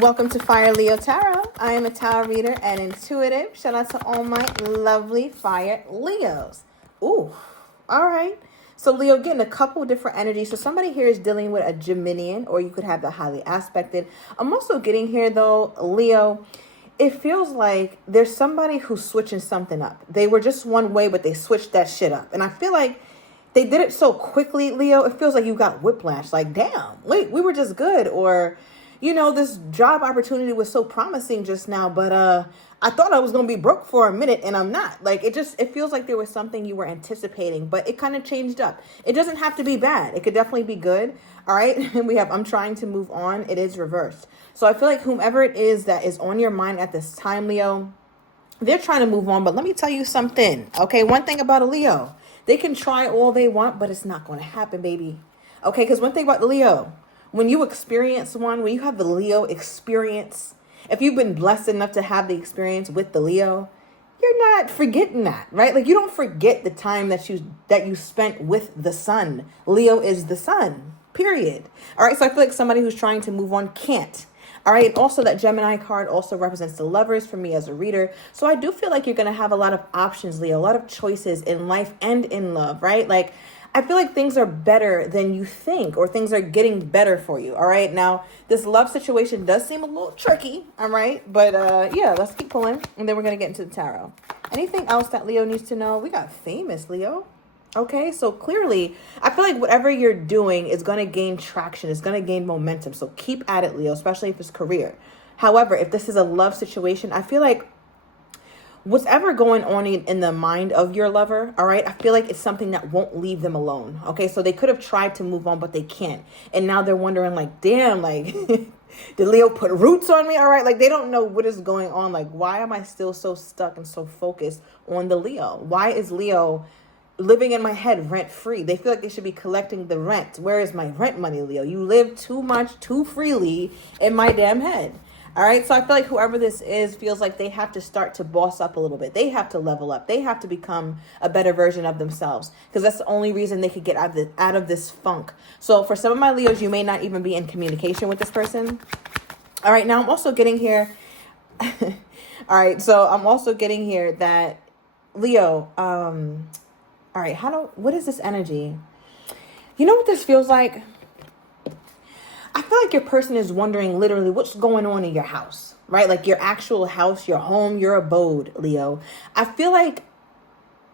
Welcome to Fire Leo Tarot. I am a tarot reader and intuitive. Shout out to all my lovely fire Leos. Ooh, all right. So Leo, getting a couple different energies. So somebody here is dealing with a Geminian, or you could have the highly aspected. I'm also getting here though, Leo, it feels like there's somebody who's switching something up. They were just one way, but they switched that shit up. And I feel like they did it so quickly, Leo. It feels like you got whiplash. Like, damn, wait, we were just good. Or, you know, this job opportunity was so promising just now, but I thought I was going to be broke for a minute and I'm not. Like, it feels like there was something you were anticipating, but it kind of changed up. It doesn't have to be bad. It could definitely be good. All right. And we have, I'm trying to move on. It is reversed. So I feel like whomever it is that is on your mind at this time, Leo, they're trying to move on. But let me tell you something. Okay. One thing about a Leo, they can try all they want, but it's not going to happen, baby. Okay. Because one thing about the Leo, when you experience one, when you have the Leo experience, if you've been blessed enough to have the experience with the Leo, you're not forgetting that, right? Like, you don't forget the time that you spent with the sun. Leo is the sun, period. All right. So I feel like somebody who's trying to move on can't. All right. And also that Gemini card also represents the lovers for me as a reader. So I do feel like you're going to have a lot of options, Leo, a lot of choices in life and in love, right? Like, I feel like things are better than you think, or things are getting better for you. All right. Now, this love situation does seem a little tricky. All right. But yeah, let's keep pulling. And then we're going to get into the tarot. Anything else that Leo needs to know? We got famous, Leo. Okay. So clearly, I feel like whatever you're doing is going to gain traction. It's going to gain momentum. So keep at it, Leo, especially if it's career. However, if this is a love situation, I feel like what's ever going on in the mind of your lover, all right, I feel like it's something that won't leave them alone. Okay, so they could have tried to move on, but they can't. And now they're wondering, like, damn, like, did Leo put roots on me? All right, like, they don't know what is going on. Like, why am I still so stuck and so focused on the Leo? Why is Leo living in my head rent free? They feel like they should be collecting the rent. Where is my rent money, Leo? You live too much, too freely in my damn head. All right. So I feel like whoever this is feels like they have to start to boss up a little bit. They have to level up. They have to become a better version of themselves, because that's the only reason they could get out of this funk. So for some of my Leos, you may not even be in communication with this person. All right. Now I'm also getting here. All right. So I'm also getting here that Leo, all right, what is this energy? You know what this feels like? I feel like your person is wondering literally what's going on in your house, right? Like your actual house, your home, your abode, Leo. I feel like,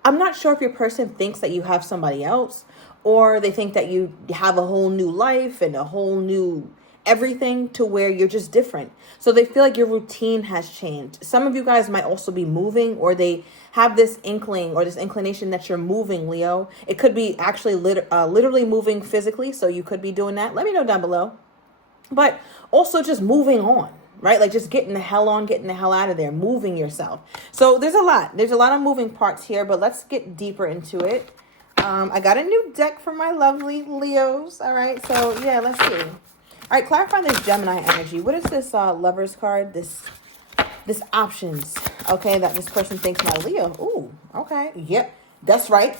I'm not sure if your person thinks that you have somebody else, or they think that you have a whole new life and a whole new everything, to where you're just different. So they feel like your routine has changed. Some of you guys might also be moving, or they have this inkling or this inclination that you're moving, Leo. It could be actually literally moving physically. So you could be doing that. Let me know down below. But also just moving on, right? Like just getting the hell on, getting the hell out of there, moving yourself. So there's a lot of moving parts here, but let's get deeper into it. I got a new deck for my lovely Leos. All right. So yeah, let's see. All right. Clarify this Gemini energy. What is this Lover's card? This options. Okay. That this person thinks my Leo. Ooh. Okay. Yep. That's right.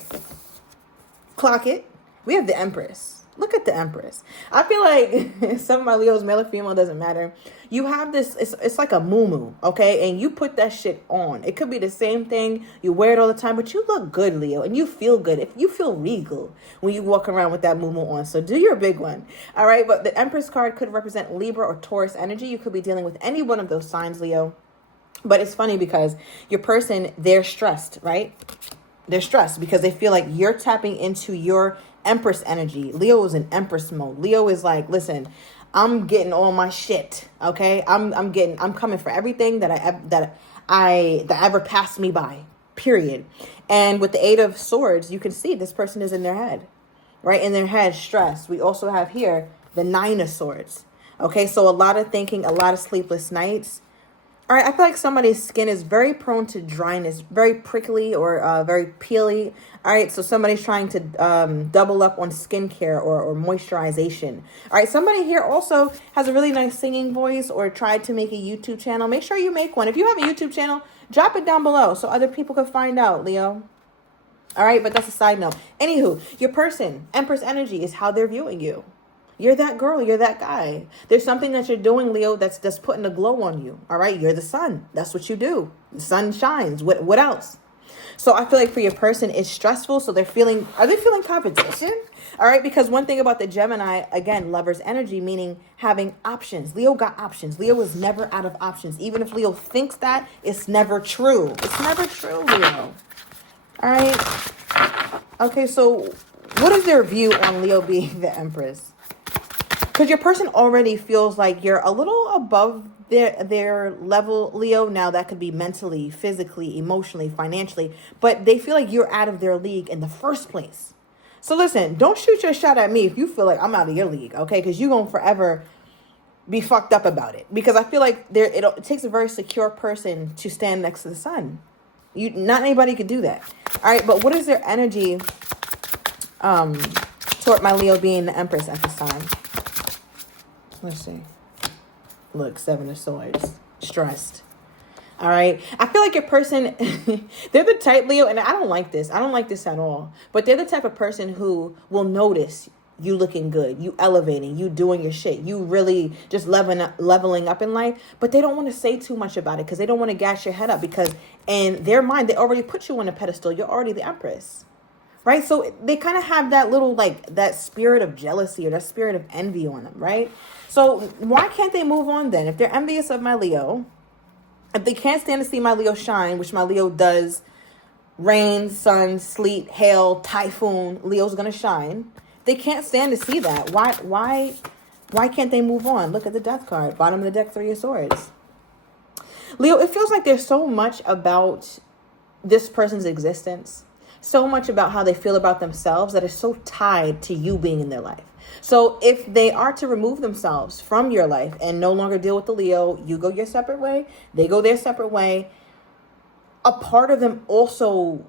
Clock it. We have the Empress. Look at the Empress. I feel like some of my Leos, male or female, doesn't matter. You have this, it's like a muumuu, okay? And you put that shit on. It could be the same thing. You wear it all the time, but you look good, Leo, and you feel good. If you feel regal when you walk around with that muumuu on. So do your big one, all right? But the Empress card could represent Libra or Taurus energy. You could be dealing with any one of those signs, Leo. But it's funny because your person, they're stressed, right? They're stressed because they feel like you're tapping into your Empress energy. Leo is in Empress mode. Leo is like, listen, I'm getting all my shit. Okay. I'm coming for everything that ever passed me by, period. And with the Eight of Swords, you can see this person is in their head, right? In their head, stress. We also have here the Nine of Swords. Okay. So a lot of thinking, a lot of sleepless nights. All right, I feel like somebody's skin is very prone to dryness, very prickly or very peely. All right, so somebody's trying to double up on skincare or moisturization. All right, somebody here also has a really nice singing voice or tried to make a YouTube channel. Make sure you make one. If you have a YouTube channel, drop it down below so other people can find out, Leo. All right, but that's a side note. Anywho, your person, Empress energy, is how they're viewing you. You're that girl. You're that guy. There's something that you're doing, Leo, that's putting a glow on you. All right. You're the sun. That's what you do. The sun shines. What else? So I feel like for your person, it's stressful. So are they feeling competition? All right. Because one thing about the Gemini, again, lover's energy, meaning having options. Leo got options. Leo is never out of options. Even if Leo thinks that, it's never true. It's never true, Leo. All right. Okay. So what is their view on Leo being the Empress? Because your person already feels like you're a little above their level, Leo. Now, that could be mentally, physically, emotionally, financially. But they feel like you're out of their league in the first place. So listen, don't shoot your shot at me if you feel like I'm out of your league, okay? Because you're going to forever be fucked up about it. Because I feel like it takes a very secure person to stand next to the sun. Not anybody could do that. All right, but what is their energy toward my Leo being the Empress at this time? Let's see. Look, 7 of Swords. Stressed. All right. I feel like your person, they're the type, Leo, and I don't like this. I don't like this at all. But they're the type of person who will notice you looking good, you elevating, you doing your shit, you really just leveling up in life. But they don't want to say too much about it because they don't want to gas your head up because in their mind, they already put you on a pedestal. You're already the Empress. Right? So they kind of have that little, like, that spirit of jealousy or that spirit of envy on them, right? So why can't they move on then? If they're envious of my Leo, if they can't stand to see my Leo shine, which my Leo does, rain, sun, sleet, hail, typhoon, Leo's going to shine. They can't stand to see that. Why can't they move on? Look at the Death card, bottom of the deck, 3 of Swords. Leo, it feels like there's so much about this person's existence, so much about how they feel about themselves that is so tied to you being in their life. So if they are to remove themselves from your life and no longer deal with the Leo, you go your separate way, they go their separate way, a part of them also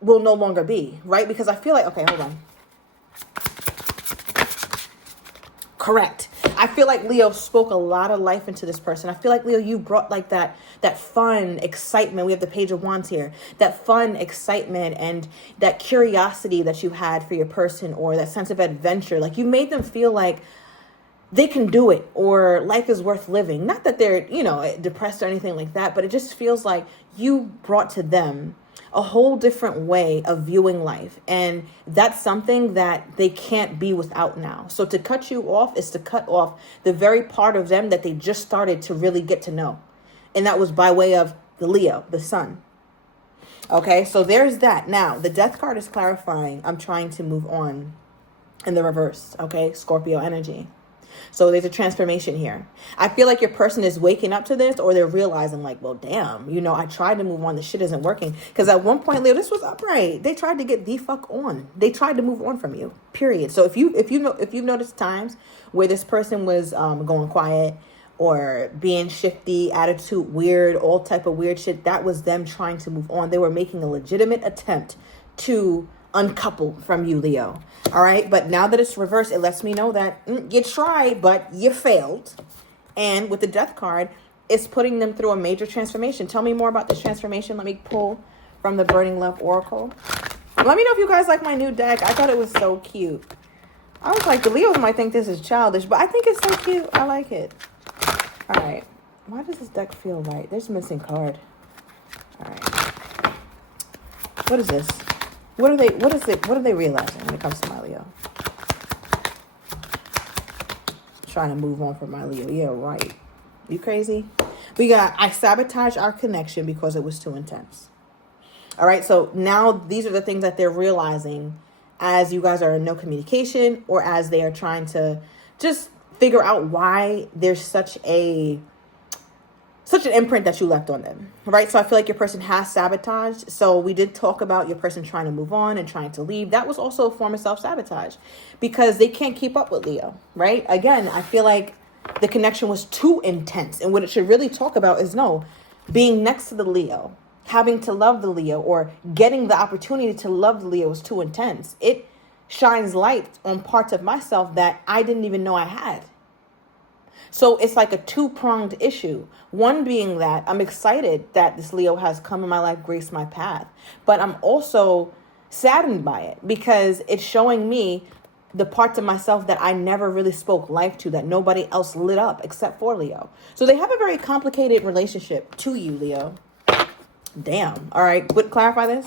will no longer be, right? Because I feel like, okay, hold on. Correct. I feel like Leo spoke a lot of life into this person. I feel like, Leo, you brought like that fun excitement. We have the Page of Wands here. That fun excitement and that curiosity that you had for your person, or that sense of adventure. Like, you made them feel like they can do it, or life is worth living. Not that they're, depressed or anything like that, but it just feels like you brought to them a whole different way of viewing life. And that's something that they can't be without now. So to cut you off is to cut off the very part of them that they just started to really get to know. And that was by way of the Leo, the sun. Okay, so there's that. Now, the Death card is clarifying. I'm trying to move on in the reverse. Okay, Scorpio energy. So there's a transformation here. I feel like your person is waking up to this, or they're realizing like, well, damn, I tried to move on. The shit isn't working. Because at one point, Leo, this was upright. They tried to get the fuck on. They tried to move on from you, period. So if you've noticed times where this person was going quiet or being shifty, attitude weird, all type of weird shit, that was them trying to move on. They were making a legitimate attempt to uncouple from you, Leo. All right. But now that it's reversed, it lets me know that you tried, but you failed. And with the Death card, it's putting them through a major transformation. Tell me more about this transformation. Let me pull from the Burning Love Oracle. Let me know if you guys like my new deck. I thought it was so cute. I was like, the Leos might think this is childish, but I think it's so cute. I like it. All right. Why does this deck feel right? There's a missing card. All right. What is this? What are they realizing when it comes to my Leo? Trying to move on from my Leo. Yeah, right. You crazy? We got, I sabotage our connection because it was too intense. All right. So now these are the things that they're realizing as you guys are in no communication, or as they are trying to just figure out why there's such an imprint that you left on them, right? So I feel like your person has sabotaged. So we did talk about your person trying to move on and trying to leave. That was also a form of self-sabotage because they can't keep up with Leo, right? Again, I feel like the connection was too intense. And what it should really talk about is being next to the Leo, having to love the Leo, or getting the opportunity to love the Leo is too intense. It shines light on parts of myself that I didn't even know I had. So it's like a two-pronged issue. One being that I'm excited that this Leo has come in my life, graced my path. But I'm also saddened by it because it's showing me the parts of myself that I never really spoke life to, that nobody else lit up except for Leo. So they have a very complicated relationship to you, Leo. Damn. All right. Would clarify this?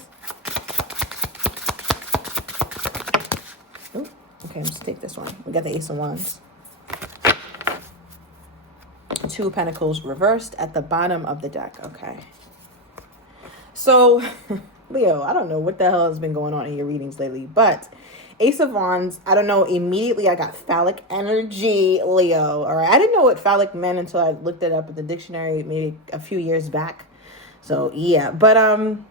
Ooh, okay, let's take this one. We got the Ace of Wands. Two of Pentacles reversed at the bottom of the deck. Okay. So, Leo, I don't know what the hell has been going on in your readings lately, but Ace of Wands, I don't know, immediately I got phallic energy, Leo. All right. I didn't know what phallic meant until I looked it up in the dictionary maybe a few years back. So, yeah. But, on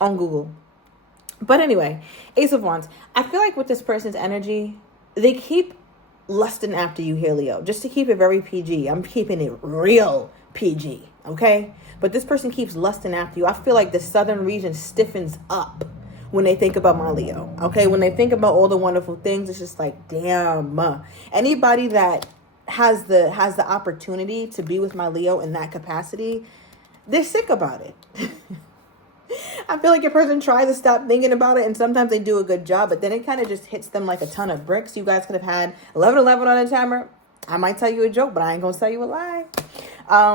Google. But anyway, Ace of Wands. I feel like with this person's energy, they keep lusting after you here, Leo. Just to keep it very PG. I'm keeping it real PG, okay? But this person keeps lusting after you. I feel like the southern region stiffens up when they think about my Leo, okay? When they think about all the wonderful things, it's just like, damn. Anybody that has the opportunity to be with my Leo in that capacity, they're sick about it. I feel like your person tries to stop thinking about it, and sometimes they do a good job, but then it kind of just hits them like a ton of bricks. You guys could have had 11-11 on a timer. I might tell you a joke, but I ain't going to tell you a lie.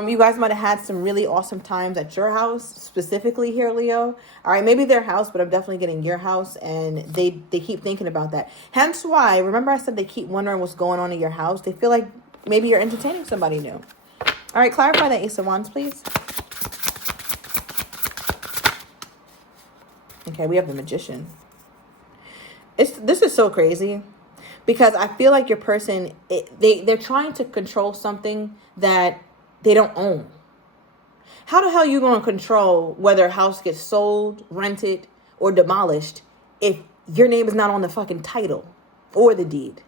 You guys might have had some really awesome times at your house, specifically here, Leo. All right, maybe their house, but I'm definitely getting your house, and they keep thinking about that. Hence why, remember I said they keep wondering what's going on in your house? They feel like maybe you're entertaining somebody new. All right, clarify the Ace of Wands, please. Okay, we have the Magician. This is so crazy because I feel like your person, they're trying to control something that they don't own. How the hell are you going to control whether a house gets sold, rented, or demolished if your name is not on the fucking title or the deed?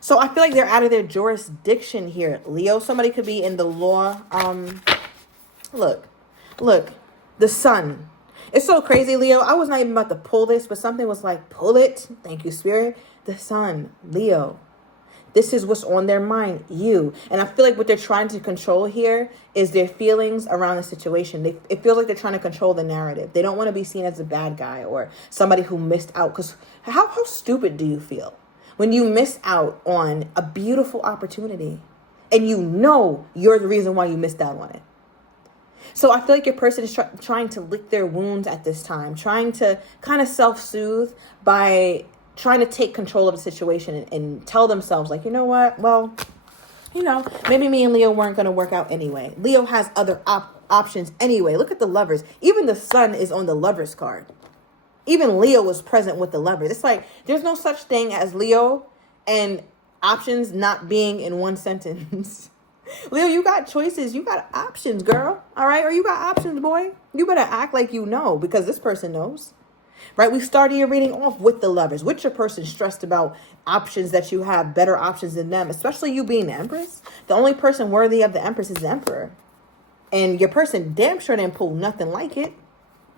So I feel like they're out of their jurisdiction here, Leo. Somebody could be in the law. Look, the Sun. It's so crazy, Leo. I was not even about to pull this, but something was like, pull it. Thank you, Spirit. The Sun, Leo. This is what's on their mind, you. And I feel like what they're trying to control here is their feelings around the situation. It feels like they're trying to control the narrative. They don't want to be seen as a bad guy or somebody who missed out. Because how stupid do you feel when you miss out on a beautiful opportunity and you know you're the reason why you missed out on it? So I feel like your person is trying to lick their wounds at this time, trying to kind of self-soothe by trying to take control of the situation and tell themselves, like, you know what? Well, maybe me and Leo weren't going to work out anyway. Leo has other options anyway. Look at the Lovers. Even the Sun is on the Lovers card. Even Leo was present with the Lovers. It's like there's no such thing as Leo and options not being in one sentence. Leo, you got choices. You got options, girl. All right? Or you got options, boy. You better act like you know because this person knows. Right? We started your reading off with the Lovers. With your person stressed about options that you have, better options than them, especially you being the Empress. The only person worthy of the Empress is the Emperor. And your person damn sure didn't pull nothing like it.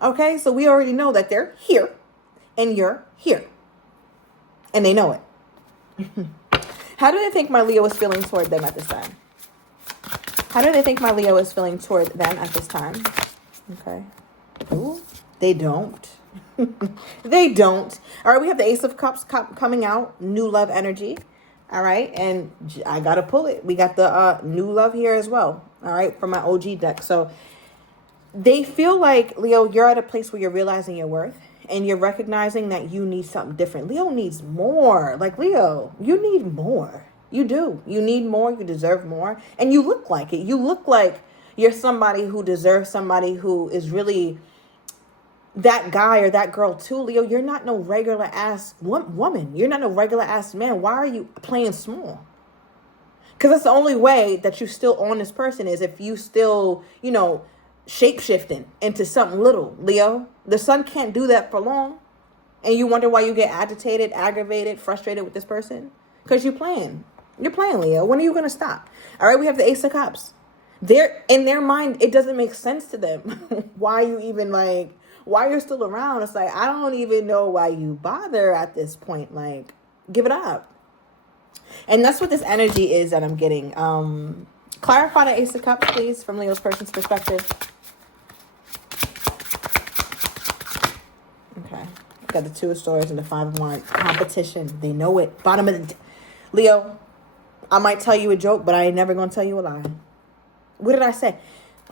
Okay? So we already know that they're here and you're here. And they know it. How do they think my Leo is feeling toward them at this time? How do they think my Leo is feeling toward them at this time? Okay. Ooh, they don't. They don't. All right, we have the Ace of Cups coming out. New love energy. All right, and I got to pull it. We got the new love here as well. All right, from my OG deck. So they feel like, Leo, you're at a place where you're realizing your worth. And you're recognizing that you need something different. Leo needs more. Like, Leo, you need more. You do. You need more. You deserve more. And you look like it. You look like you're somebody who deserves somebody who is really that guy or that girl too, Leo. You're not no regular ass woman. You're not no regular ass man. Why are you playing small? Because that's the only way that you still on this person is if you still, shape-shifting into something little, Leo. The Sun can't do that for long. And you wonder why you get agitated, aggravated, frustrated with this person? Because you're playing. You're playing, Leo. When are you going to stop? All right, we have the Ace of Cups. They're in their mind, it doesn't make sense to them. Why you're still around. It's like, I don't even know why you bother at this point. Like, give it up. And that's what this energy is that I'm getting. Clarify the Ace of Cups, please, from Leo's person's perspective. Okay. Got the Two of Swords and the Five of Wands. Competition. They know it. Bottom of the... Leo, I might tell you a joke, but I ain't never going to tell you a lie. What did I say?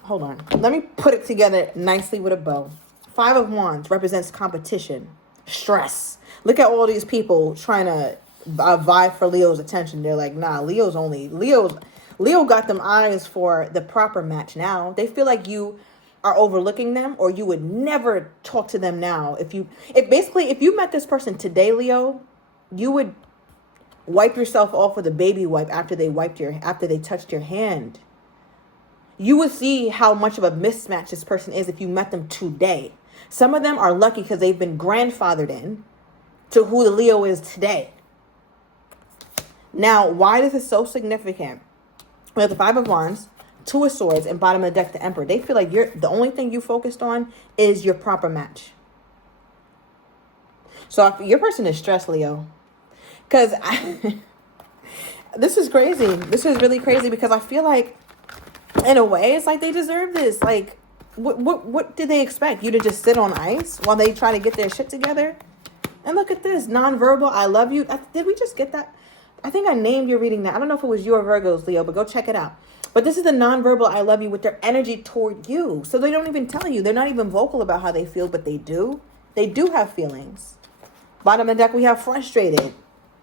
Hold on. Let me put it together nicely with a bow. Five of Wands represents competition. Stress. Look at all these people trying to vie for Leo's attention. They're like, nah, Leo got them eyes for the proper match now. They feel like you are overlooking them, or you would never talk to them now. If you met this person today, Leo, you would wipe yourself off with a baby wipe after they touched your hand. You would see how much of a mismatch this person is if you met them today. Some of them are lucky because they've been grandfathered in to who the Leo is today. Now, why this is so significant? We have the Five of Wands, Two of Swords, and bottom of the deck, the Emperor. They feel like the only thing you focused on is your proper match. So if your person is stressed, Leo, because this is crazy. This is really crazy because I feel like, in a way, it's like they deserve this. Like, what did they expect? You to just sit on ice while they try to get their shit together? And look at this. Nonverbal, I love you. Did we just get that? I think I named your reading that. I don't know if it was you or Virgos, Leo, but go check it out. But this is the nonverbal I love you with their energy toward you. So they don't even tell you. They're not even vocal about how they feel, but they do. They do have feelings. Bottom of the deck, we have frustrated.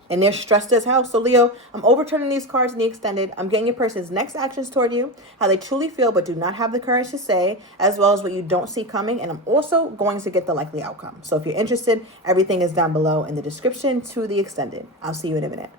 And they're stressed as hell. So Leo, I'm overturning these cards in the extended. I'm getting your person's next actions toward you, how they truly feel but do not have the courage to say, as well as what you don't see coming. And I'm also going to get the likely outcome. So if you're interested, everything is down below in the description to the extended. I'll see you in a minute.